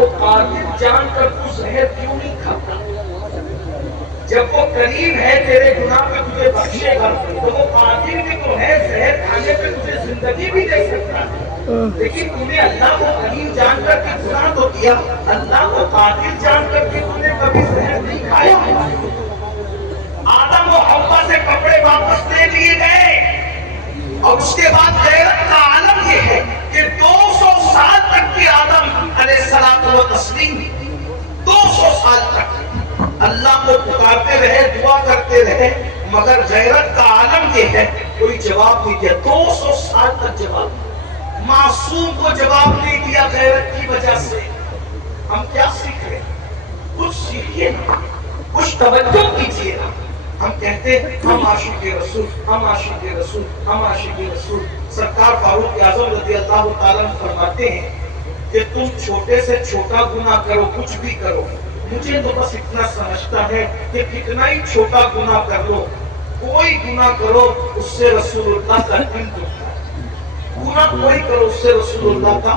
کو قاتل جان کر تو زہر کیوں نہیں کھاتا؟ جب وہ کریم ہے تیرے گناہ پہ تجھے بخشے گا تو وہ قاتل بھی تو ہے، زہر کھانے پہ تجھے زندگی بھی دے سکتا ہے، لیکن تم نے اللہ کو کریم جان کر کے گناہ تو کیا، اللہ کو قاتل جان کر کے تم نے کبھی زہر نہیں کھایا۔ آدم و حوا سے کپڑے واپس لے لیے گئے، اور اس کے بعد غیرت کا عالم یہ ہے کہ 200 سال تک کی آدم علیہ السلام و تسلیم 200 سال تک اللہ کو پکارتے رہے، دعا کرتے رہے، مگر غیرت کا عالم یہ ہے کوئی جواب نہیں دیا۔ 200 سال تک جواب، معصوم کو جواب نہیں دیا غیرت کی وجہ سے۔ ہم کیا سیکھ رہے ہیں؟ کچھ سیکھیے نا، کچھ توجہ کیجیے نا۔ ہم کہتے ہیں ہم عاشق رسول، ہم عاشق رسول، ہم عاشق رسول۔ سرکار فاروق اعظم رضی اللہ تعالیٰ عنہ فرماتے ہیں کہ تم چھوٹے سے چھوٹا گناہ کرو، کچھ بھی کرو، مجھے تو بس اتنا سمجھتا ہے کہ کتنا ہی چھوٹا گناہ کر لو، کوئی گناہ کرو اس سے رسول اللہ کا دل دکھتا ہے، گناہ کوئی کرو اس سے رسول اللہ کا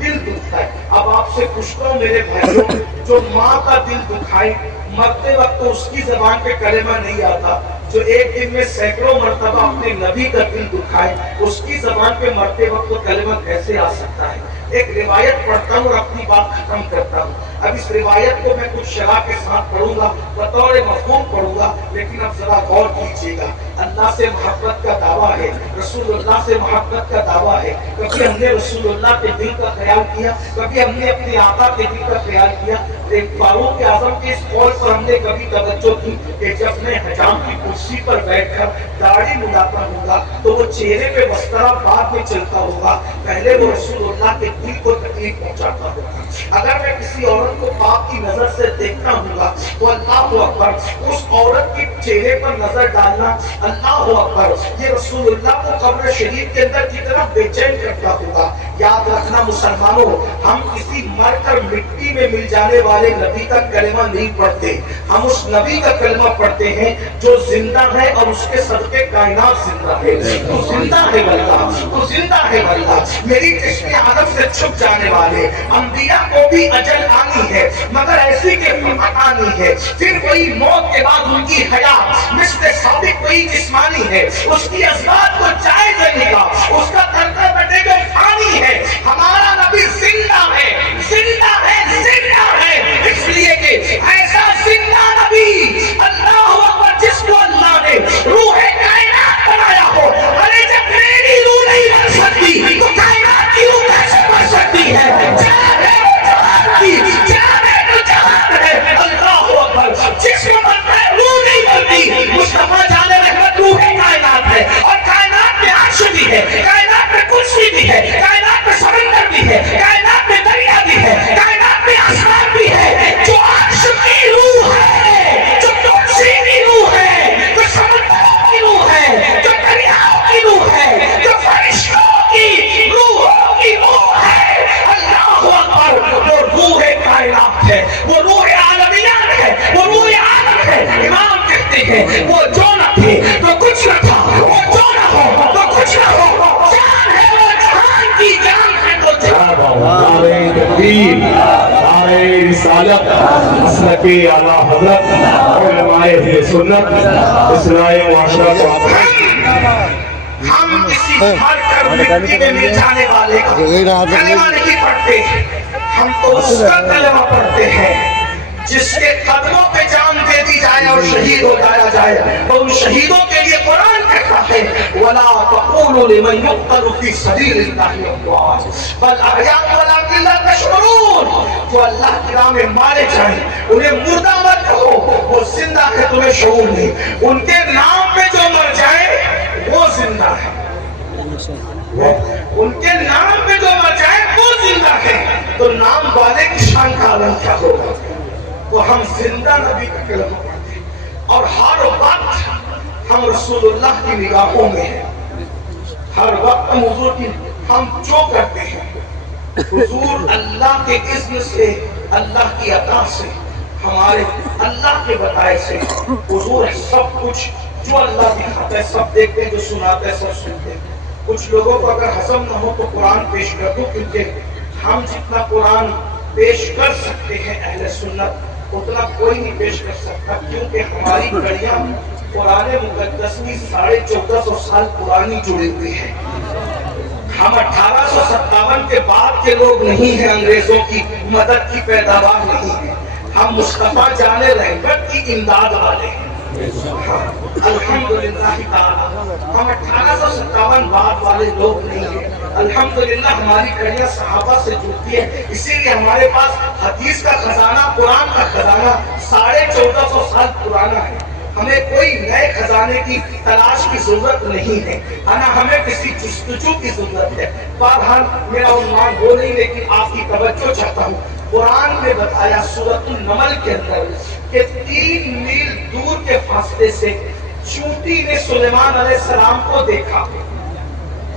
دل دکھتا ہے۔ اب آپ سے پوچھتا ہوں میرے بھائیوں، جو ماں کا دل دکھائے، مرتے وقت تو اس کی زبان پہ کلمہ نہیں آتا، جو ایک دن میں سینکڑوں مرتبہ اپنے نبی کا دل دکھائے، اس کی زبان پہ مرتے وقت تو کلمہ کیسے آ سکتا ہے؟ ایک روایت پڑھتا ہوں اور اپنی بات ختم کرتا ہوں۔ اب اس روایت کو میں کچھ شرح کے ساتھ پڑھوں گا، بطور مفہوم پڑھوں گا، لیکن اب ذرا غور کیجیے گا۔ اللہ سے محبت کا دعویٰ ہے، رسول اللہ سے محبت کا دعویٰ ہے۔ کبھی ہم نے رسول اللہ کے دل کا خیال کیا، کبھی ہم نے اپنے آقا کے دل کا خیال کیا؟ فاروق اعظم کے اس قول پر ہم نے کبھی توجہ کی کہ جب میں حجام کی کرسی پر بیٹھ کر داڑھی مڈاتا ہوگا تو وہ چہرے پہ وسترا بعد میں چلتا ہوگا، پہلے وہ رسول اللہ کے دل کو تکلیف پہنچاتا ہوگا۔ اگر میں کسی عورت کو پاک کی نظر سے دیکھتا ہوں تو اللہ اکبر، اس عورت کے چہرے پر نظر ڈالنا، اللہ اکبر، یہ رسول اللہ کو قبر شریف کے اندر کی طرف بے چین کرتا ہوگا۔ یاد رکھنا مسلمانوں، ہم کسی مر کر مٹی میں مل جانے والے نبی کا کلمہ نہیں پڑھتے، ہم اس نبی کا کلمہ پڑھتے ہیں جو زندہ ہے اور اس کے صدقے کائنات زندہ ہے۔ تو زندہ ہے اللہ، تو زندہ ہے اللہ۔ میری چشم عادت سے چھپ جانے والے انبیاء کو بھی اجل آنی ہے، مگر ایسی کہ فقط آنی ہے، پھر وہی موت کے بعد ان کی حیات مثل ثابت وہی جسمانی ہے، اس کی ازواج کو جائے جانے گا، اس کا ترکہ بٹے گا فانی ہے۔ ہمارا نبی زندہ ہے، زندہ ہے، زندہ ہے، اس لیے کہ ایسا زندہ نبی اللہ اکبر جس کو اللہ نے روح کائنات بنایا ہو۔ ارے جب میری روح نہیں بن سکتی تو کائنات کی روح کیسے بن سکتی ہے؟ جان ہے وہ جوان کی، جان ہے تو جوان ہے۔ اللہ اکبر، جس کو بنتا ہے روح نہیں بنتی۔ مصطفیٰ جان رحمت روح کائنات ہے، اور کائنات میں عرش بھی ہے، کائنات میں کرسی بھی ہے، کائنات میں سمندر بھی ہے، کائنات میں دریا بھی ہے، کائنات میں آسمان بھی ہے۔ جو عرش کی روح ہے، جو کرسی کی روح ہے، جو سمندر کی روح ہے، جو دریاؤں کی روح ہے، جو فرشتوں کی روحوں کی روح ہے، اللہ اکبر، وہ روح کائنات ہے، وہ روح عالمیات ہے، وہ روح عالم ہے۔ امام کہتے ہیں وہ جو نہ تھے تو کچھ نہ تھا، وہ جو نہ ہو تو کچھ نہ ہو، جان ہے وہ جہان کی، جان ہے تو جہان۔ نعرہ تکبیر، نعرہ رسالت، مسلک اعلیٰ حضرت، علماء اہل سنت، اصلاح معاشرہ کو ہم کسی مر کر مٹی میں مل جانے والے کا کلمہ نہیں پڑھتے، ہم تو اس کا کلمہ پڑھتے ہیں جس کے قدموں پہ جان دے دی جائے اور شہید ہو جایا جائے۔ اور ان شہیدوں کے لیے قرآن کہتا ہے وَلَا تَقُولُوا لِمَنْ يُقْتَلُ فِي سَبِيلِ اللَّهِ أَمْوَاتٌ بَلْ أَحْيَاءٌ وَلَكِنْ لَا تَشْعُرُونَ۔ جو اللہ کی راہ میں مارے جائیں انہیں مردہ مت کہو، وہ زندہ ہے، تمہیں شعور نہیں۔ ان کے نام پہ جو مر جائے وہ زندہ ہے، ان کے نام پہ جو مر جائے وہ زندہ ہے۔ تو نام والے کی شان کا عالم کیا ہوگا؟ تو ہم زندہ نبی کا کلمہ پڑھتے ہیں، اور ہر وقت ہم رسول اللہ کی نگاہوں میں ہیں، ہر وقت ہم حضور کی، ہم جو کرتے ہیں حضور اللہ کے اذن سے، اللہ کی عطا سے، ہمارے اللہ کے بتائے سے حضور سب کچھ جو اللہ دکھاتا ہے سب دیکھتے ہیں، جو سناتا ہے سب سنتے ہیں۔ کچھ لوگوں کو اگر ہضم نہ ہو تو قرآن پیش کر دو، کیونکہ ہم جتنا قرآن پیش کر سکتے ہیں اہل سنت، اتنا کوئی نہیں پیش کر سکتا، کیونکہ ہماری کڑیاں قرآن مقدس کی 1450 سال پرانی جڑی ہوئی ہے۔ ہم 1857 کے بعد کے لوگ نہیں ہیں، انگریزوں کی مدد کی پیداوار نہیں ہے، ہم مصطفیٰ جان رحمت کی امداد والے ہیں۔ الحمدللہ تعالی ہم 1857 بعد والے لوگ نہیں ہیں۔ الحمدللہ ہماری کڑیاں صحابہ سے جڑتی ہے، اسی لیے ہمارے پاس حدیث کا خزانہ، قرآن کا خزانہ 1450 سال پرانا ہے۔ ہمیں کوئی نئے خزانے کی تلاش کی ضرورت نہیں ہے، ہمیں کسی جستجو کی ضرورت ہے۔ بہرحال میرا عنوان وہ نہیں، لیکن آپ کی توجہ چاہتا ہوں۔ قرآن میں بتایا سورۃ النمل کے اندر کہ 3 میل دور کے فاصلے سے چونٹی نے سلیمان علیہ السلام کو دیکھا۔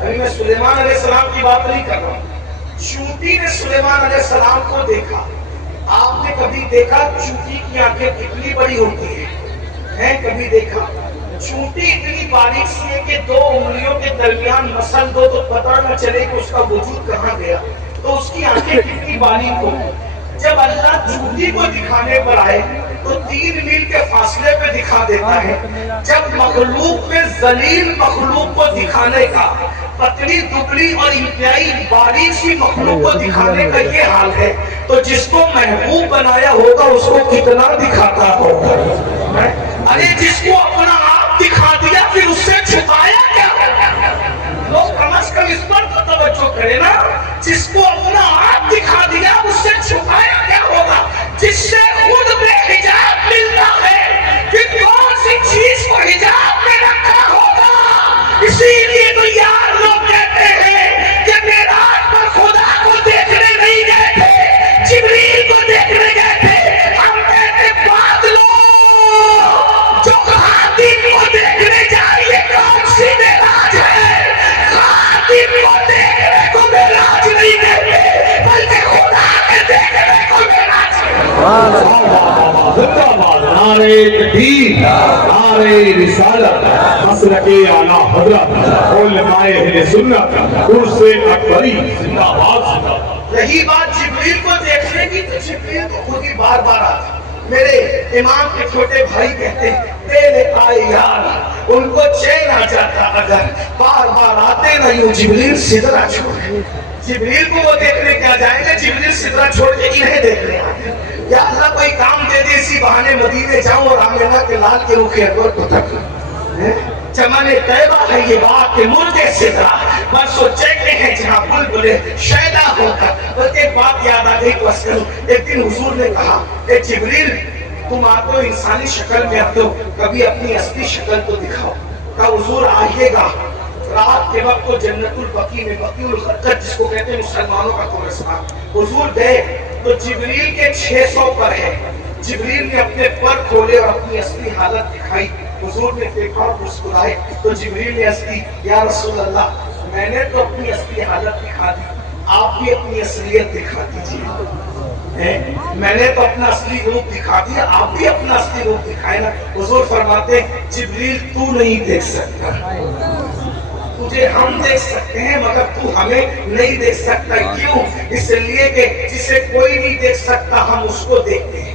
ابھی میں سلیمان علیہ السلام کی بات نہیں کر رہا ہوں، چونٹی نے سلیمان علیہ السلام کو دیکھا۔ آپ نے کبھی دیکھا چونٹی کی آنکھیں کتنی بڑی ہوتی ہیں؟ کبھی دیکھا؟ چونٹی اتنی باریک سی ہے کہ 2 انگلیوں کے درمیان مسل دو تو پتہ نہ چلے کہ اس کا وجود کہاں گیا، تو اس کی آنکھیں کتنی باریک ہو۔ جب اللہ چونٹی کو دکھانے پر آئے تو 3 میل کے فاصلے پہ دکھا دیتا ہے۔ جب مخلوق میں ذلیل مخلوق کو دکھانے کا، پتلی دبلی اور انتہائی باریک سی مخلوق کو دکھانے کا یہ حال ہے، تو جس کو محبوب بنایا ہوگا اس کو کتنا دکھاتا ہوگا؟ ارے جس کو اپنا آپ دکھا دیا پھر اس سے چھپایا کیا؟ لوگ کم از کم اس پر تو توجہ کرے نا، جس کو اپنا آپ دکھا دیا اس سے چھپایا کیا ہوگا؟ جس سے خود بے حجاب ملتا ہے کہ کون سی چیز کو حجاب میں رکھا ہوگا۔ اسی لیے تو یار لوگ کہتے ہیں کہ معراج پر خدا کو دیکھنے نہیں گئے تھے، جبریل کو دیکھنے گئے تھے۔ ہم کہتے بادلوں جو خاتم کو دیکھنے جائیے، کون سی معراج ہے؟ خاتم کو دیکھنے کو معراج نہیں کہتے، بلکہ خدا کے دیکھنے کو معراج زندہ باد نعرہ تکبیر، نعرہ رسالت، مسلک اعلیٰ حضرت علماء اہل سنت، عرس اکبری زندہ باد۔ رہی بات جبریل کو دیکھنے کی، تو جبریل کو خود ہی بار بار آتا۔ میرے امام کے چھوٹے بھائی کہتے ہیں دل آئے یار، ان کو چین آ جاتا اگر بار بار آتے نہ یوں جبریل سدرا چھوڑے۔ جبریل کو وہ دیکھنے کیا جائیں گے، جبریل سدرا چھوڑ کے انہیں دیکھنے آتے۔ یا اللہ کوئی کام دے دے، اسی بہانے مدینے جاؤں اور آمنہ کے لال کے رخ انور کو تکوں۔ چمن طیبہ ہے یہ بات کہ مرد سدرا بس وہ جگہ ہیں جہاں بلبلے شیدا ہو کر۔ بلکہ ایک بات یاد آ گئی تو کروں، ایک دن حضور نے کہا کہ جبریل تم آتے ہو انسانی شکل میں آتے ہو، کبھی اپنی اصلی شکل تو دکھاؤ۔ کہا حضور آئیے گا، رات کے وقت تو جنت البقیع میں، بقیع الخلقت جس کو کہتے ہیں مسلمانوں کا قبرستان، حضور گئے تو جبریل کے 600 پر ہے۔ جبریل نے اپنے پر کھولے اور اپنی اصلی حالت دکھائی۔ حضور نے دیکھا اور مسکرائے تو جبریل نے عرض کی یا رسول اللہ میں نے تو اپنی اصلی حالت دکھا دی، آپ بھی اپنی اصلیت دکھا دیجیے۔ میں نے تو اپنا اصلی روپ دکھا دیا، آپ بھی اپنا اصلی روپ دکھائے نا۔ حضور فرماتے جبریل تو نہیں دیکھ سکتا، تجھے ہم دیکھ سکتے ہیں مگر تو ہمیں نہیں دیکھ سکتا۔ کیوں؟ اس لیے کہ جسے کوئی نہیں دیکھ سکتا ہم اس کو دیکھتے ہیں۔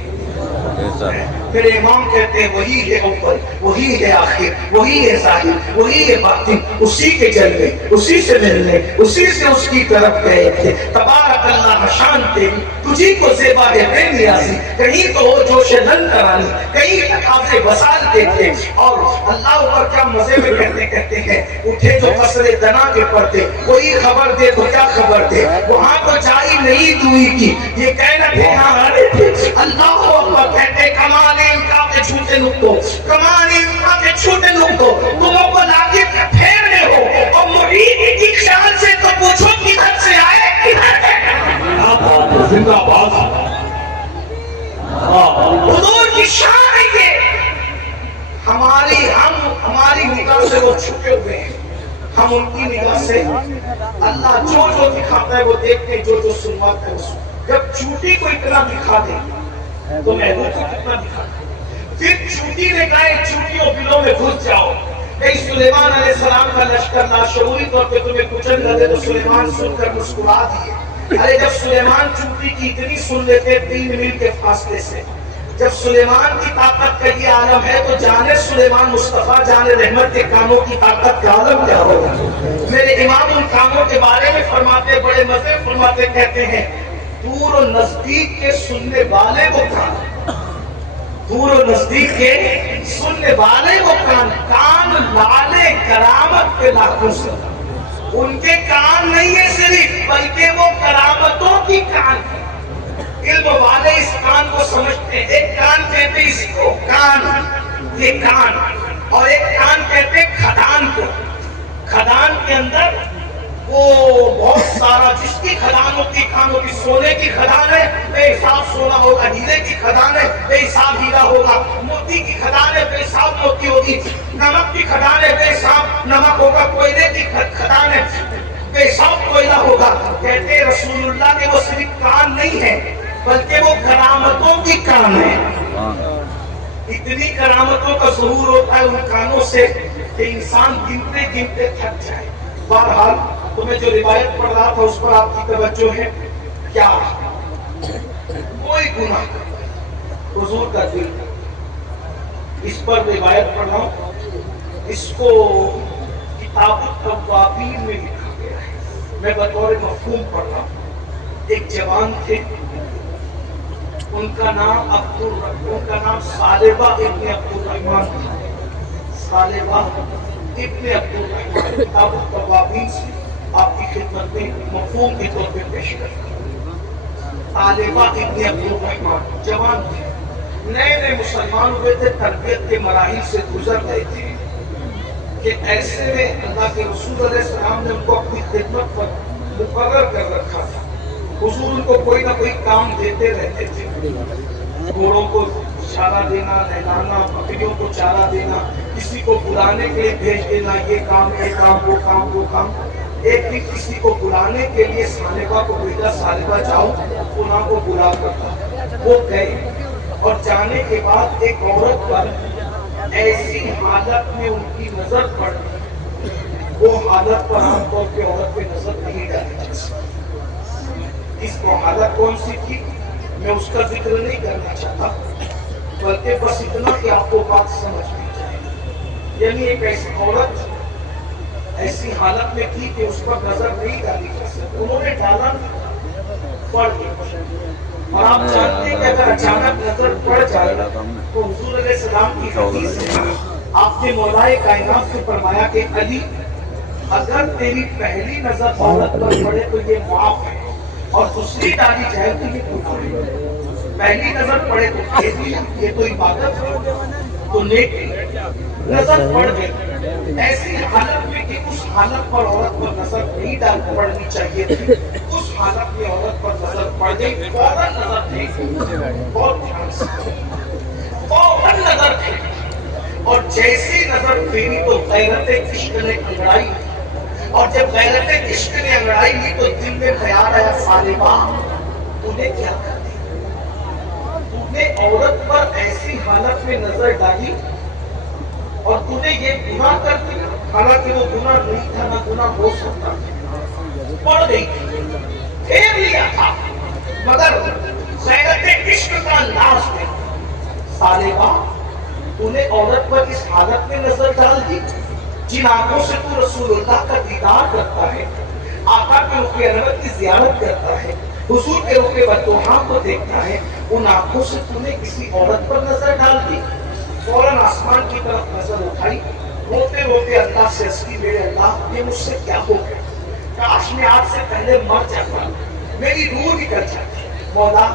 میرے امام کہتے ہیں وہی ہے اول، وہی ہے آخر، وہی ہے ظاہر، وہی ہے باطن، اسی کے جلوے، اسی سے ملنے، اسی سے اس کی طرف گئے تھے۔ تبارک اللہ شان تیری، تجھی کو زیبا ہے بے نیازی، کہیں تو ہو جوش لن ترانی، کہیں تقاضے وصال کے تھے۔ اور اللہ اوپر کیا مزے میں کہتے ہیں اٹھے جو قصر دنا کے پردے، کوئی خبر دے تو کیا خبر دے، وہاں تو جائی نہیں دوئی کی، یہ کہنا تھے ہاں آنے تھے۔ اللہ اکبر کہتے کمال انقا کے چھوٹے نقطوں، کمال انقا کے چھوٹے نقطوں، تمہوں کو لاغر پھیرنے ہو اور مرید کی خیال سے تو پوچھو کدھر سے آئے کدھر گئے۔ زندہ باد حضور کی شان ہے یہ، ہماری نگاہ سے وہ چھپے ہوئے ہیں، ہم ان کی نگاہ سے اللہ جو جو دکھاتا ہے وہ دیکھتے ہیں، جو جو سنواتا ہے وہ۔ جب چوٹی کو اتنا دکھا دے تو محبوب کو کتنا دکھا دے۔ پھر چوٹی نے کہا چوٹیوں بلوں میں گھس جاؤ، کہیں سلیمان علیہ السلام کا لشکر لاشعوری طور پہ تمہیں کچل نہ دے، تو سلیمان سن کر مسکرا دیے۔ ارے جب سلیمان چونٹی کی اتنی سن لیتے 3 میل کے فاصلے سے، جب سلیمان کی طاقت کا یہ عالم ہے تو جانے سلیمان مصطفیٰ جانے رحمت کے کانوں کی طاقت کا عالم کیا ہوگا۔ میرے امام ان کانوں کے بارے میں فرماتے، بڑے مزے فرماتے، کہتے ہیں دور و نزدیک کے سننے والے وہ کان، دور و نزدیک کے سننے والے وہ کان، کان لالے کرامت کے لاکھوں سے، ان کے کان نہیں ہے صرف بلکہ وہ کرامتوں کی کان ہے۔ علم والے اس کان کو سمجھتے ہیں، ایک کان کہتے اس کو کان، یہ کان، اور ایک کان کہتے کھدان کو۔ کھدان کے اندر وہ بہت سارا، جس کی کھدان ہوتی، کان ہوتی، سونے کی کھدان ہے بے حساب سونا ہوگا، ہیرے کی کھدان ہے بے حساب ہیرا ہوگا، موتی کی کھدان ہے بے حساب موتی ہوگی، نمک کی کھدان ہے بے حساب نمک ہوگا، کوئلے کی کھدان ہے بے حساب کوئلہ ہوگا۔ کہتے رسول اللہ نے وہ صرف کان نہیں ہے بلکہ وہ کرامتوں کی کان ہے۔ اتنی کرامتوں کا ظہور ہوتا ہے ان کانوں سے کہ انسان گنتے گنتے تھک جائے۔ بہرحال تو میں جو روایت پڑھ رہا تھا اس پر آپ کی توجہ ہے کیا؟ کوئی گناہ حضور کا دل، اس پر روایت پڑھ رہا ہوں، اس کو کتاب التوابین میں لکھا گیا ہے، میں بطور مفہوم پڑھ رہا ہوں۔ ایک جوان تھے، ان کا نام ثعلبہ ابن عبد الرحمن تھا، ثعلبہ ابن عبد الرحمن۔ کتاب التوابین سے آپ کی خدمت میں مفہوم کے طور پہ پیش کرتا ہوں۔ ثعلبہ ابن عبد الرحمن جوان تھے، نئے نئے مسلمان ہوئے تھے، تربیت کے مراحل سے گزر گئے تھے کہ ایسے میں اللہ کے رسول علیہ السلام نے ان کو اپنی خدمت پر مقرر کر رکھا تھا۔ حضور ان کو کوئی نہ کوئی کام دیتے رہتے تھے، گھوڑوں کو چارہ دینا، نہلانا، بکریوں کو چارہ دینا، کسی کو بلانے کے لیے بھیج دینا، یہ کام، یہ کام، وہ کام، وہ کام۔ ایک دن کسی کو بلانے کے لیے ثعلبہ کو بھیجا، ثعلبہ جاؤ فلاں کو بلا کر۔ وہ گئے اور جانے کے بعد ایک عورت پر ایسی حالت میں ان کی نظر پڑ، وہ حالت پر عام طور پہ عورت پہ نظر نہیں ڈالی جا سکتی۔ اس کو حالت کون سی تھی میں اس کا ذکر نہیں کرنا چاہتا، بلکہ بس اتنا کہ آپ کو بات سمجھ میں جائے۔ یعنی ایک ایسی عورت ایسی حالت میں تھی کہ اس پر نظر نہیں ڈالی جا سکتی، انہوں نے ڈالا، پڑ گئی۔ اور آپ جانتے ہیں کہ اگر اچانک نظر پڑ جائے تو حضور علیہ السلام کی حدیث ہے، آپ نے مولائے کائنات سے فرمایا کہ علی اگر تیری پہلی نظر عورت پر پڑے تو یہ معاف ہے، اور دوسری ڈالی جائے تو یہ گناہ ہے۔ پہلی نظر پڑے تو یہ تو عبادت ہے، تو نیک نظر پڑ گئی ایسی حالت میں کہ اس حالت پر عورت پر نظر نہیں پڑنی چاہیے تھی، اس حالت میں عورت پر نظر پڑ گئی، فوراً نظر پھینکی، بہت دھیان سے فوراً نظر پھینکی، اور جیسی نظر پھیری تو غیرت عشق نے انگڑائی، اور جب غیرت عشق نے انگڑائی لی تو دل میں خیال آیا، ثعلبہ تو نے کیا کر دیا؟ تو نے عورت پر ایسی حالت میں نظر ڈالی اور تو نے یہ گناہ کر دیا، حالانکہ وہ گناہ نہیں تھا، نہ گناہ ہو سکتا، پڑ گئی تھی، پھیر لیا تھا، مگر غیرت عشق کا انداز میں۔ ثعلبہ تو نے عورت پر اس حالت میں نظر ڈال دی جن آنکھوں سے تو رسول اللہ کا دیدار کرتا ہے، آقا کے رخ انور کی زیارت کرتا ہے، حضور کے رخ بدوحا کو دیکھتا ہے، ان آنکھوں سے تو نے کسی عورت پر نظر ڈال دی۔ فوراً آسمان کی طرف نظر اٹھائی، روتے روتے اللہ سے عرض کی، میرے اللہ یہ مجھ سے کیا ہو گیا، کاش میں آج سے پہلے مر جاتا، میری روح نکل جاتی، مولا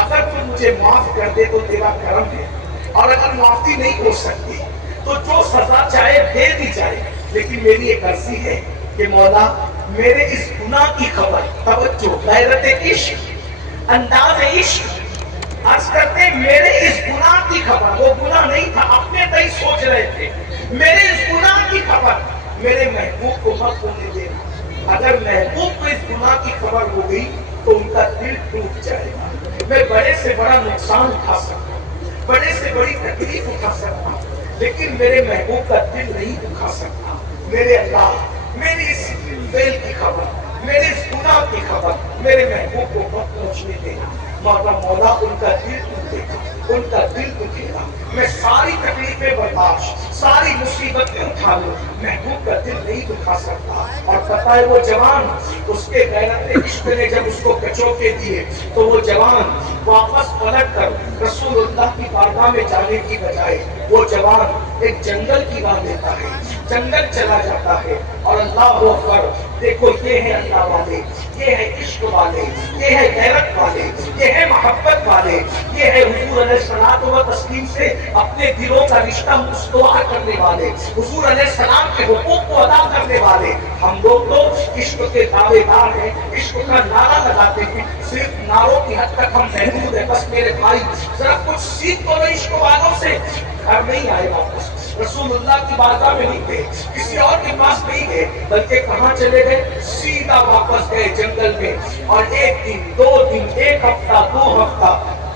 اگر تو مجھے معاف کر دے تو تیرا کرم ہے، اور اگر معافی نہیں ہو سکتی تو جو سزا چاہے دے دی جائے، لیکن میری ایک عرضی ہے کہ مولا میرے اس گناہ کی خبر، توجہ، غیرت عشق، انداز عشق، عرض کرتے میرے اس گناہ کی خبر، وہ گناہ نہیں تھا، اپنے تئی سوچ رہے تھے، میرے اس گناہ کی خبر میرے محبوب کو مت ہونے دینا، اگر محبوب کو اس گناہ کی خبر ہو گئی تو ان کا دل ٹوٹ جائے گا، میں بڑے سے بڑا نقصان اٹھا سکتا ہوں، بڑے سے بڑی تکلیف اٹھا سکتا ہوں، لیکن میرے محبوب کا دل نہیں دکھا سکتا۔ میرے اللہ میری اس فعل کی خبر، میرے گناہ کی خبر میرے محبوب کو مت پہنچنے دینا۔ مولا ان کا دل دکھے گا، ان کا دل دکھے گا۔ میں ساری تکلیفیں برداشت، ساری مصیبتیں اٹھا لوں، محبوب کا دل نہیں دکھا سکتا۔ اور پتہ ہے وہ جوان، اس کے غیرت عشق نے جب اس کو کچوکے دیے تو وہ جوان واپس پلٹ کر رسول اللہ کی بارگاہ میں جانے کی بجائے وہ جوان ایک جنگل کی راہ لیتا ہے، جنگل چلا جاتا ہے۔ اور اللہ اکبر، دیکھو یہ ہے اللہ والے، یہ ہے عشق والے، یہ ہے غیرت والے، یہ ہے محبت والے، یہ ہے حضور علیہ الصلوۃ والتسلیم سے اپنے دلوں کا رشتہ استوار کرنے والے، حضور علیہ السلام کے حقوق کو ادا کرنے والے۔ ہم لوگ تو عشق کے دعوے دار ہیں، عشق کا نعرہ لگاتے ہیں، صرف نعروں کی حد تک ہم محدود ہیں۔ بس میرے بھائی ذرا کچھ سیکھ تو نہیں عشق والوں سے۔ گھر نہیں آئے واپس، رسول اللہ کی بارگاہ میں نہیں گئے، کسی اور کے پاس نہیں گئے، بلکہ کہاں چلے گئے؟ سیدھا واپس گئے جنگل میں۔ اور ایک دن، دو دن، ایک ہفتہ، دو ہفتہ،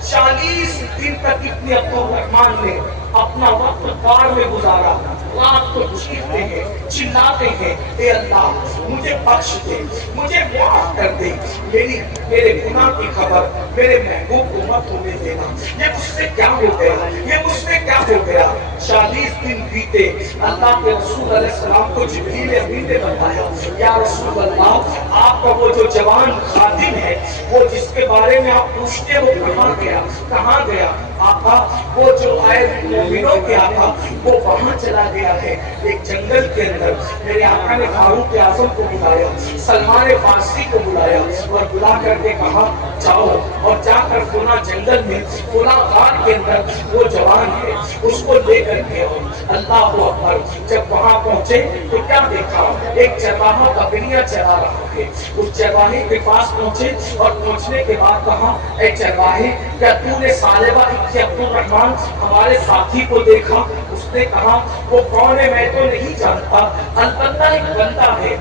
40 دن تک ابن عبدالرحمن نے اپنا وقت غار میں گزارا۔ رات کو چیختے ہیں، چلاتے ہیں، اے اللہ مجھے بخش دے، مجھے معاف کر دے، میرے گناہ کی خبر میرے محبوب کو مت ہونے دینا۔ یہ مجھ سے کیا ہو گیا، یہ مجھ سے کیا ہو گیا؟ 40 دن بیتے، اللہ کے رسول علیہ السلام کو جبریل امین نے بتایا، یا رسول اللہ آپ کا وہ جو جوان خادم ہے، وہ جس کے بارے میں آپ پوچھتے وہ کہاں گیا، کہاں گیا؟ آقا وہ جو آئے مومنوں کے آقا وہ وہاں چلا گیا ہے ایک جنگل کے اندر۔ میرے آقا نے فاروق اعظم کو بلایا، سلمان فارسی کو بلایا اور بلا کر کے کہا جاؤ اور جا کر فلاں جنگل میں فلاں غار کے اندر وہ جوان ہے اس کو لے کر کے آؤ۔ اللہ اکبر، جب وہاں پہنچے تو کیا دیکھا؟ ایک چرواہا بکریاں چرا رہا ہے۔ اس چرواہے کے پاس پہنچے اور پہنچنے کے بعد کہا اے چرواہے کیا تو نے ثعلبہ ابن عبدالرحمن ہمارے ساتھی کو دیکھا؟ اس نے کہا وہ کون ہے میں تو نہیں جانتا، البتہ ایک بندہ ہے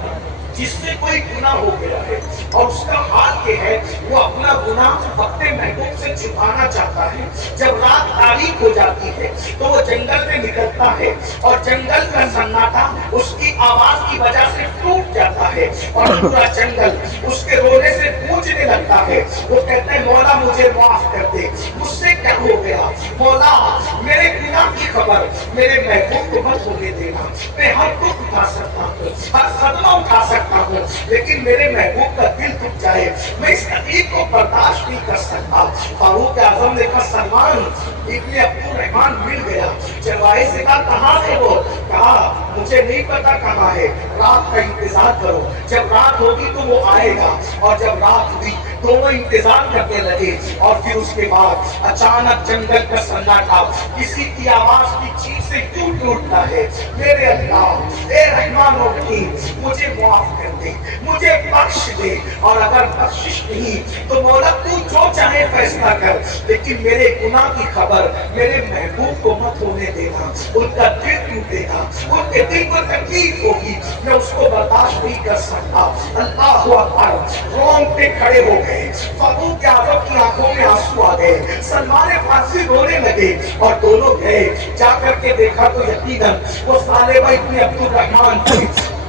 جس سے کوئی گناہ ہو گیا ہے اور اس کا حال یہ ہے وہ اپنا گناہ اپنے محبوب سے چھپانا چاہتا ہے۔ جب رات تاریک ہو جاتی ہے تو وہ جنگل میں نکلتا ہے اور جنگل کا سناٹا اس کی آواز کی وجہ سے ٹوٹ جاتا ہے اور پورا جنگل اس کے رونے سے گونجنے لگتا ہے۔ وہ کہتا ہے مولا مجھے معاف کر دے، مجھ سے کیا ہو گیا؟ مولا میرے گناہ کی خبر میرے محبوب کو مت ہونے دینا۔ میں ہر دکھ اٹھا سکتا ہوں، ہر صدمہ اٹھا سکتا ہوں، لیکن میرے محبوب کا دل دکھ جائے میں اس تکلیف کو برداشت نہیں کر سکتا۔ فاروق اعظم نے کہا سلمان ابن عبدالرحمن مل گیا۔ چرواہے سے کہا کہاں ہے وہ؟ کہا مجھے نہیں پتا کہاں ہے، رات کا انتظار کرو، جب رات ہوگی تو وہ آئے گا۔ اور جب رات ہوئی دونوں انتظار کرنے لگے اور پھر اس کے بعد اچانک جنگل کا سناٹا کسی کی آواز کی چیخ سے کیوں ٹوٹتا ہے؟ میرے اللہ اے رحمان و رحیم مجھے معاف کر دے، مجھے بخش دے، اور اگر بخشش نہیں تو مولا تو جو چاہے فیصلہ کر، لیکن میرے گناہ کی خبر میرے محبوب کو مت ہونے دینا۔ ان کا دل ٹوٹے گا، ان کے دل کو تکلیف ہوگی، میں اس کو برداشت نہیں کر سکتا۔ اللہ اکبر، رونگٹے کھڑے ہو گئے، فاروق اعظم کی آنکھوں میں آنسو آ گئے، سلمان فارسی رونے لگے اور دونوں گئے۔ جا کر کے دیکھا تو یقیناً وہ ثعلبہ ابن عبدالرحمن کو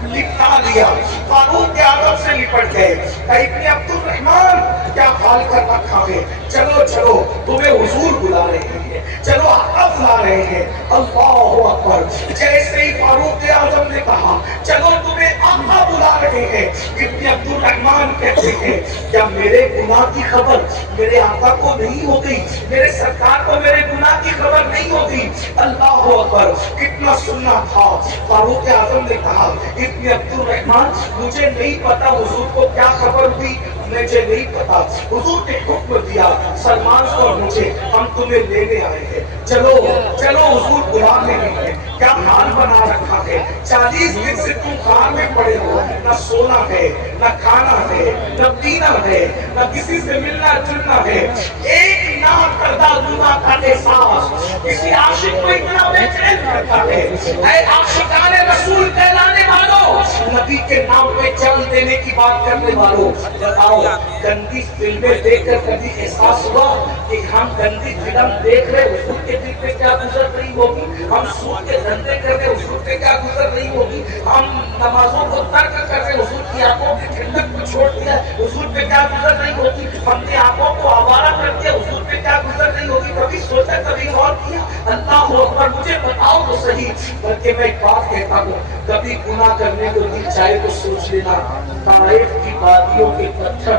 لپٹا لیا، فاروق اعظم سے لپٹ گئے۔ ابن عبدالرحمن کیا حال کر رکھا ہے، چلو چلو تمہیں حضور بلا رہے ہیں، چلو آقا بلا رہے ہیں۔ اللہ اکبر، جیسے ہی فاروق اعظم نے کہا چلو تمہیں آقا بلا رہے ہیں، ابن عبدالرحمن کہتے ہیں کیا میرے گناہ کی خبر میرے آقا کو نہیں ہو گئی، میرے سرکار کو میرے گناہ کی خبر نہیں ہوگی؟ اللہ اکبر، کتنا سننا تھا۔ فاروق اعظم نے کہا ابن عبدالرحمن مجھے نہیں پتا حضور کو کیا خبر ہوئی، مجھے نہیں پتا، حضور نے حکم دیا سلمان کو اور مجھے ہم تمہیں لینے آئے ہیں، چلو چلو حضور بلا رہے ہیں۔ کیا حال بنا رکھا ہے، 40 دن سے تم غار میں پڑے ہو، نہ سونا ہے، نہ کھانا ہے، نہ پینا ہے، نہ کسی سے ملنا جلنا ہے، ایک نہ کردہ گناہ کا احساس کسی عاشق کو اتنا بے چین کرتا ہے۔ اے عاشقان رسول کہلانے والوں، نبی کے نام پہ جان دینے کی بات کرنے والوں، بتاؤ گندی فلمیں دیکھ کر کبھی احساس ہوا کہ ہم گندی فلم دیکھ رہے حضور کے دل پہ کیا گزر رہی ہوگی؟ ہم سود کے دھندے کر رہے حضور پہ کیا گزر رہی ہوگی؟ ہم نمازوں کو ترک کر رہے حضور کی آنکھوں کی ٹھنڈک چھوڑ دیا, حضور پہ کیا گزر رہی ہوگی, ہم نے آنکھوں کو آوارہ کر دیا, حضور پہ کیا گزر رہی ہوگی, کبھی سوچا کبھی غور کیا. اللہ اکبر, مجھے بتاؤ تو صحیح. بلکہ میں ایک بات کہتا ہوں, کبھی گناہ کرنے کو دل چاہے تو سوچ لینا, طائف کی وادیوں کے پتھر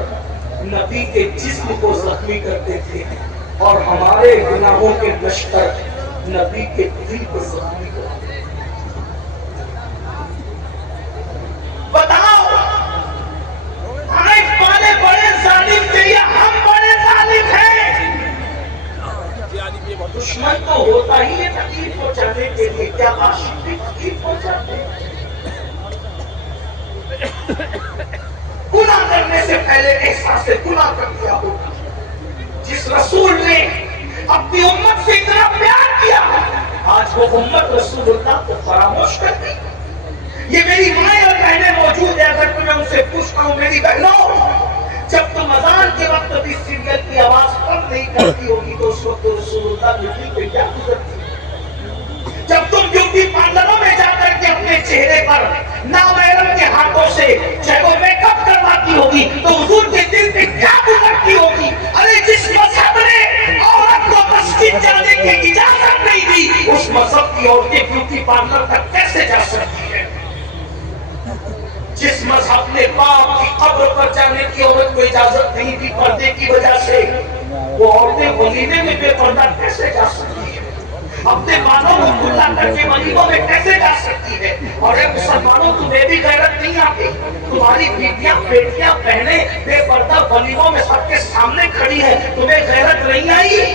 نبی کے جسم کو زخمی کرتے تھے اور ہمارے گناہوں کے لشکر نبی کے دل کو زخمی کرتے تھے. بتاؤ, ہمیں پالے بڑے ظالم تھے یا ہم بڑے ظالم ہیں؟ دشمن تو ہوتا ہی ہے تکلیف پہنچانے کے لیے, کیا عاشق بھی تکلیف پہنچاتے ہیں؟ گناہ کرنے سے پہلے احساس گناہ کر دیا ہوگا. جس رسول نے اپنی امت سے اتنا پیار کیا, آج وہ امت رسول اللہ کو فراموش کر دی. یہ میری مائیں اور بہنیں موجود ہیں, اگر میں ان سے پوچھتا ہوں میری بہنوں, جب تم اذان کے وقت بھی سیریل کی آواز بند نہیں کرتی ہوگی تو اس وقت رسول اللہ ڈیوٹی پہ کیا گزرتی ہے؟ جب تم بیوٹی پارلروں میں جا کر کے اپنے چہرے پر نامحرم کے ہاتھوں سے چاہے وہ میک اپ کرواتی ہوگی تو حضور کے دل پہ کیا گزرتی ہوگی؟ ارے جس مذہب نے عورت کو مسجد جانے کی اجازت نہیں دی, اس مذہب کی عورتیں بیوٹی پارلر تک کیسے جا سکتی ہے؟ جس مذہب نے باپ کی قبر پر جانے کی عورت کو اجازت نہیں دی پردے کی وجہ سے, وہ عورتیں ولیمے میں بے پردہ کیسے جا سکتی ہے؟ اپنے مالوں کو کھلا کر کے ولیموں میں کیسے جا سکتی ہے؟ اور اے مسلمانوں, تمہیں بھی غیرت نہیں آتی؟ تمہاری بیٹیاں, بیٹیاں, بہنیں بے پردہ ولیموں میں سب کے سامنے کھڑی ہے, تمہیں غیرت نہیں آئی؟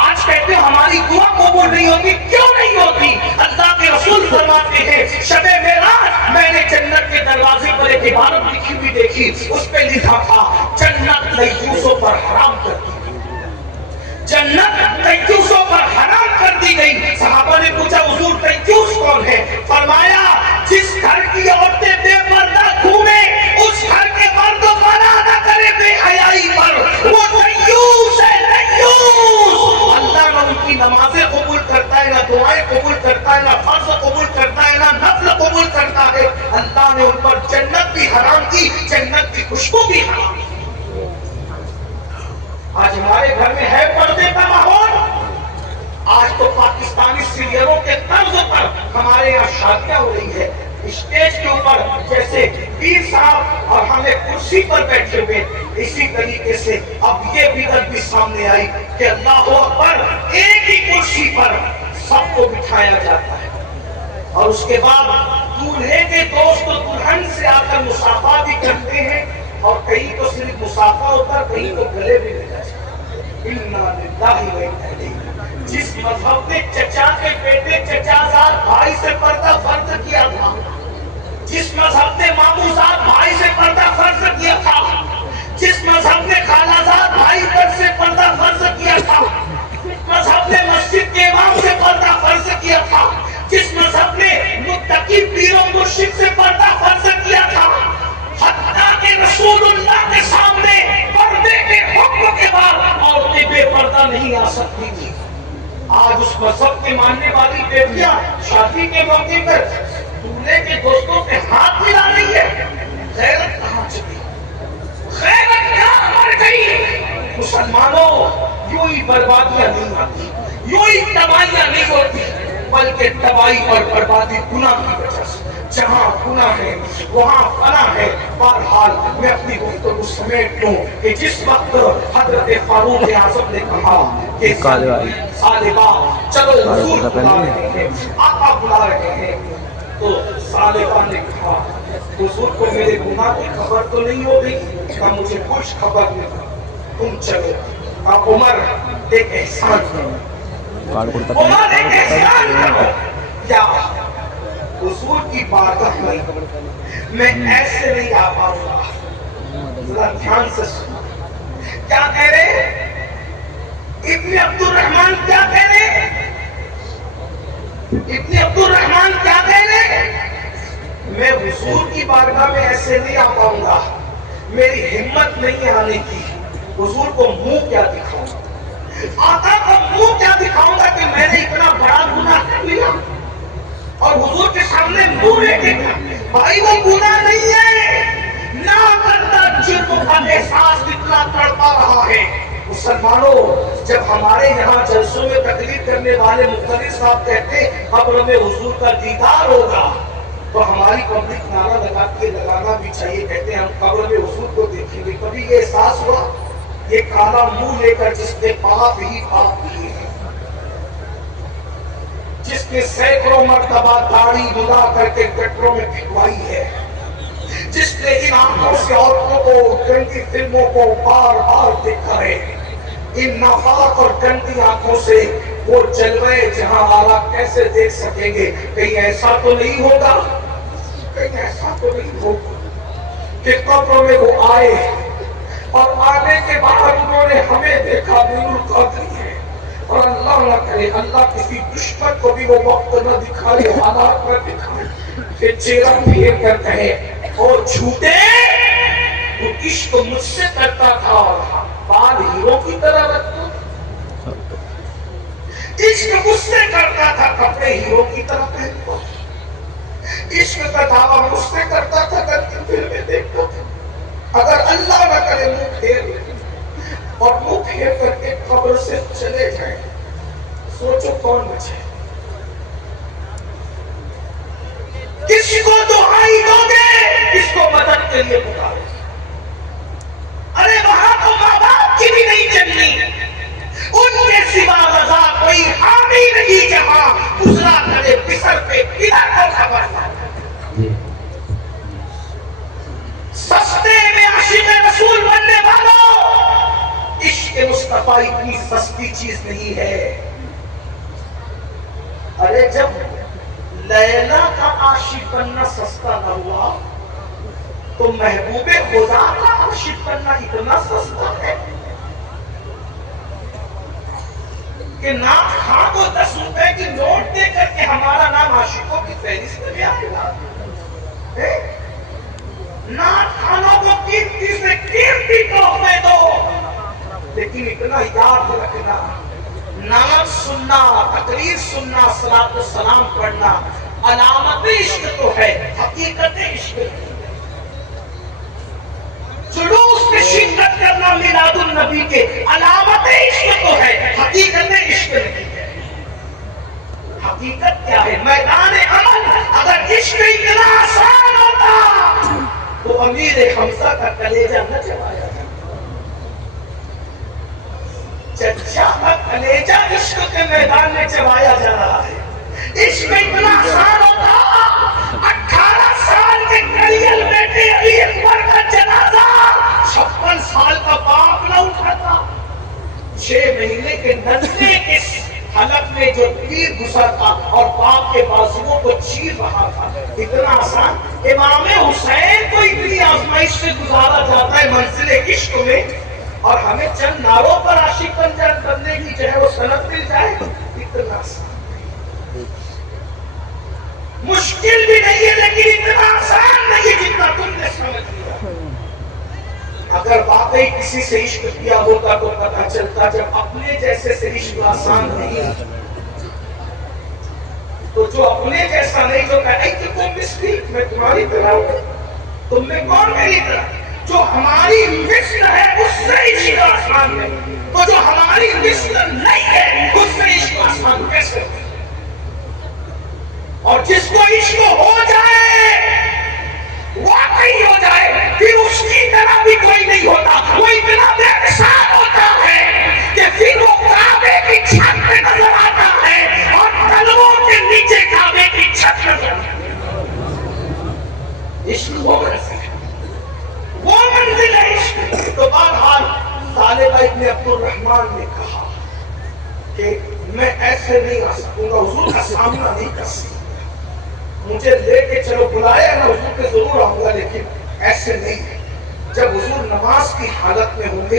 آج کہتے ہو ہماری دعا قبول نہیں ہوتی, کیوں نہیں ہوتی؟ اللہ کے رسول فرماتے ہیں شب معراج میں نے جنت کے دروازے پر ایک عبارت لکھی ہوئی دیکھی, اس پہ لکھا تھا جنت دیوسوں پر حرام کر دی گئی, جنت دیوسوں پر حرام کر دی گئی. صحابہ نے پوچھا حضور دیوس کون ہے؟ فرمایا جس گھر کی عورتیں بے پردہ گھومیں اس گھر کے مرد منع نہ کرے بے حیائی پر, وہ دیوس ہے, دیوس. اللہ نہ ان کی نمازیں قبول کرتا ہے, نہ دعائیں قبول کرتا ہے, نہ فرض قبول کرتا ہے, نہ نفل قبول کرتا ہے. اللہ نے ان پر جنت بھی حرام کی, جنت کی خوشبو بھی حرام کی. آج ہمارے گھر میں ہے پردے کا ماحول. آج تو پاکستانی سیریلوں کے طرز پر ہمارے یہاں شادیاں ہو رہی ہے, اسٹیج کے اوپر جیسے پیر صاحب اور ہمیں کرسی پر بیٹھے ہوئے, اسی طریقے سے اب یہ بدعت بھی سامنے آئی کہ اللہ اکبر, ایک ہی کرسی پر سب کو بٹھایا جاتا ہے اور اس کے بعد دولہے کے دوست دلہن سے آ کر مصافحہ بھی کرتے ہیں, اور کہیں تو صرف مصافحہ ہوتا ہے, کہیں تو گلے بھی لگا جاتا ہے. انا للہ و انا الیہ. جس مذہب نے چچا کے بیٹے چچا زاد بھائی سے پردہ فرض کیا تھا, جس مذہب نے ماموں زاد بھائی سے پردہ فرض کیا تھا, جس مذہب نے خالہ زاد بھائی پر سے پردہ فرض کیا تھا, جس مذہب نے مسجد کے امام سے پردہ فرض کیا تھا, جس مذہب نے متقی پیر و مرشد سے پردہ فرض کیا تھا, حتیٰ کہ رسول اللہ کے سامنے پردے کے حکم کے بعد عورتیں بے پردہ نہیں آ سکتی تھی. آج اس مذہب کے ماننے والی بیٹیاں شادی کے موقع پر دولہے کے دوستوں کے ہاتھ ملا رہی ہے. غیرت کہاں چلی, غیرت کہاں مر گئی؟ مسلمانوں, یوں ہی بربادیاں نہیں آتی, یوں ہی تباہیاں نہیں ہوتی, بلکہ تباہی اور بربادی گناہ کی وجہ سے. جہاں گناہ ہے وہاں فنا ہے. بہرحال میں اپنی گفتگو سمیٹ لوں کہ جس وقت حضرت فاروق اعظم نے کہا کہ سالبہ چلو حضور بلا رہے ہیں, آقا بلا رہے ہیں, تو سالبہ نے کہا حضور کو میرے گناہ کی خبر تو نہیں ہو گئی؟ کہا مجھے کچھ خبر نہیں, تم چلو. عمر ایک احسان کرو, عمر ایک احسان کرو, کیا حضور کی بارگاہ میں ایسے نہیں آ پاؤں گا. ذرا دھیان سے سنو کیا کہہ رہے ابن عبد الرحمن, کیا کہہ رہے ابن عبد الرحمن, کیا کہہ رہے میں حضور کی بارگاہ میں ایسے نہیں آ پاؤں گا, میری ہمت نہیں آنے کی. حضور کو منہ کیا دکھاؤں, آقا کو منہ کیا دکھاؤں گا کہ میں نے اتنا بڑا گناہ کر لیا اور حضور کے سامنے منہ لے کے. بھائی وہ گناہ نہیں ہے, نہ کرتا جرم کا احساس کتنا تڑپا رہا ہے۔ مسلمانوں، جب ہمارے یہاں جلسوں میں تقریر کرنے والے مقرر صاحب کہتے قبر میں حضور کا دیدار ہوگا، تو ہماری پبلک نعرہ لگانا بھی چاہیے، کہتے ہیں ہم قبر میں حضور کو دیکھیں گے۔ کبھی یہ احساس ہوا یہ کالا منہ لے کر جس نے پاپ ہی پاپ کیے ہیں، جس نے سینکڑوں مرتبہ داڑھی ملا کر کے گٹروں میں پھینکوائی ہے، جس نے ان آنکھوں سے عورتوں کو گندی فلموں کو بار بار دیکھا ہے، ان ناپاک اور گندی آنکھوں سے وہ جلوے جہاں والا کیسے دیکھ سکیں گے؟ کہیں ایسا تو نہیں ہوگا، کہیں ایسا تو نہیں ہوگا کہ قبر میں وہ آئے اور آنے کے بعد انہوں نے ہمیں دیکھا نور القادری ہے، اور اللہ نہ کرے اللہ کسی دشمن کو بھی وہ وقت نہ دکھائے، حالات نہ دکھائے کہ چہرہ پھیر کر کہے اور جھوٹے وہ عشق مجھ سے کرتا تھا اور بال ہیرو کی طرح رکھتا، عشق مجھ سے کرتا تھا کپڑے ہیرو کی طرح پہنتا، عشق کا دعویٰ مجھ سے کرتا تھا گندی فلمیں دیکھتا تھا۔ اگر اللہ نہ کرے منہ پھیر لے اور منہ پھیر کر کے قبر سے چلے جائیں، سوچو کون بچے؟ کس کو دعائی دو گے؟ کس کو مدد کے لیے پکارو؟ ارے وہاں تو ماں باپ کی بھی نہیں چلنی، ان کے سوا رضا کوئی حامی نہیں جہاں گزرا کرے بسر پہ کدھر کو خبر نہ۔ سستے میں عاشق رسول بننے والوں، عشق مصطفیٰ اتنی سستی چیز نہیں ہے۔ ارے جب لیلا کا عاشق بننا سستا نہ ہوا تو محبوب خدا کا عاشق بننا اتنا سستا ہے کہ نام خان کو 10 روپے کی نوٹ دے کر کے ہمارا نام عاشقوں کی فہرست میں آئے گا۔ نام خانوں کو قیمتی سے قیمتی تحفے دو، لیکن اتنا یاد رکھنا نعت سننا، تقریر سننا، صلاۃ و سلام پڑھنا علامت عشق تو ہے، حقیقت عشق نہیں ہے۔ جلوس میں شرکت کرنا میلاد النبی کے علامت عشق تو ہے، حقیقت عشق نہیں ہے۔ حقیقت کیا ہے؟ میدان عمل اگر عشق اتنا آسان ہوتا تو امیر حمزہ کا کلیجہ نہ چبایا جاتا، چچا کا کلیجہ عشق کے میدان میں چبایا جا رہا ہے۔ عشق اتنا آسان ہوتا 18 سال کے کلیل بیٹے علی اکبر کا جنازہ 56 سال کا باپ نہ اٹھاتا، 6 مہینے کے ننھے کے حلق میں جو تیر گھسا تھا اور باپ کے بازوؤں کو چیر رہا تھا، اتنا آسان۔ امام حسین کو اتنی آزمائش سے گزارا جاتا ہے منزل عشق میں، اور ہمیں چند ناروں پر عاشق بننے کی جو ہے وہ سند مل جائے، اتنا آسان نہیں۔ مشکل بھی نہیں ہے لیکن اتنا آسان نہیں جتنا تم نے سمجھ لیا۔ اگر واقعی کسی سے عشق کیا ہوتا تو پتہ چلتا جب اپنے جیسے سے عشق آسان نہیں، تو جو اپنے جیسا نہیں، جو کہے کہ تم مسری میں تمہاری طرح ہوں، تم میں کون میری طرح، جو ہماری مثل ہے اس سے عشق آسان نہیں، تو جو ہماری مثل نہیں ہے اس سے عشق آسان کیسے ہو؟ اور جس کو عشق ہو جائے، واقعی ہو جائے، پھر اس کی طرح بھی کوئی نہیں ہوتا، وہ اتنا بے مثال ہوتا ہے کہ پھر وہ کعبے کی چھت پہ نظر آتا ہے اور تلووں کے نیچے کعبے کی چھت نظر آتا ہے۔ عشق وہ منزل ہے، وہ منزل ہے عشق۔ تو بہرحال طالبہ ابن عبد الرحمن نے کہا کہ میں ایسے نہیں آ سکوں گا، حضور کا سامنا نہیں کر سکوں، مجھے لے کے چلو، بلایا میں حضور کے ضرور آؤں گا لیکن ایسے نہیں ہے۔ جب حضور نماز کی حالت میں ہوں گے